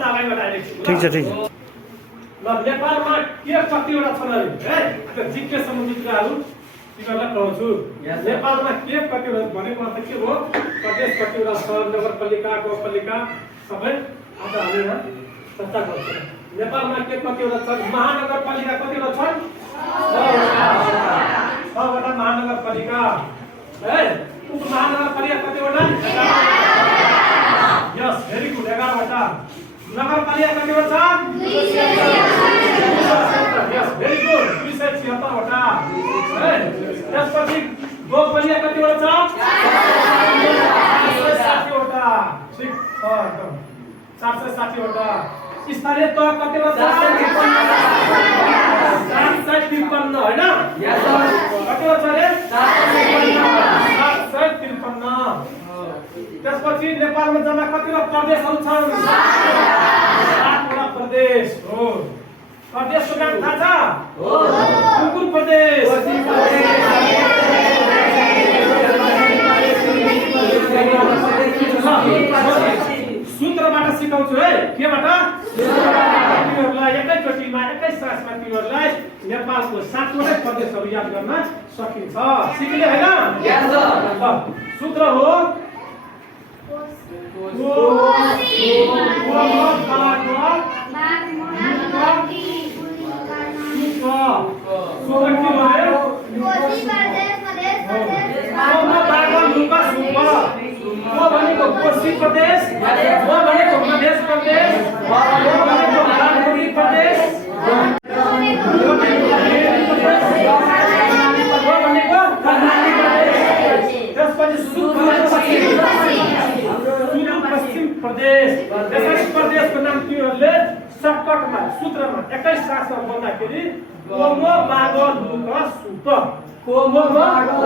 बच्चा अगाडि बढाइरहेको छु। ठीक छ ठीक छ। ल नेपालमा के कतिवटा छन् अरे है त्यो जिके सम्बन्धी कुराहरू तिमीहरूलाई कहन्छु। नेपालमा के कतिवटा भनेको अर्थ के हो प्रदेश कतिवटा छ नगरपालिका गाउँपालिका सबै आज हामी यहाँ चर्चा गर्छौँ। नेपालमा के कतिवटा छन् महानगरपालिका कतिवटा छन् 6वटा महानगरपालिका है। उपमहानगरपालिका कतिवटा यस भेरी गुड 11वटा। नगरपालिका कतिवटा छन् यस भेरी गुड 276वटा है। त्यसपछि गाउँपालिका कतिवटा छ 460वटा ठीक छ एकदम 460वटा। स्थानीय तह कतिवटा छ 453 हैन कतिवटा छ रे 753। त्यसपछि नेपालमा जम्मा कतिवटा प्रदेशहरू छन् 7वटा प्रदेश हो। प्रदेशको नाम थाहा छ कुन प्रदेश सूत्रबाट सिकाउँछु है केबाट तिमीहरूलाई एकैचोटिमा एकै सासमा तिमीहरूलाई नेपालको 7वटै प्रदेशहरू याद गर्न सकिन्छ। सिक्ने हैन सूत्र हो कोशी प्रदेश भनेको मध्य प्रदेश भनेको बागमती प्रदेश भनेको कर्णाली प्रदेश। त्यसपछि सुदूरपश्चिम प्रदेश। यसरी प्रदेशको नाम तिमीहरूले सर्टकटमा सूत्रमा एकै सासमा बोल्दाखेरि कोमो बागो लुक सुप कोमो बागो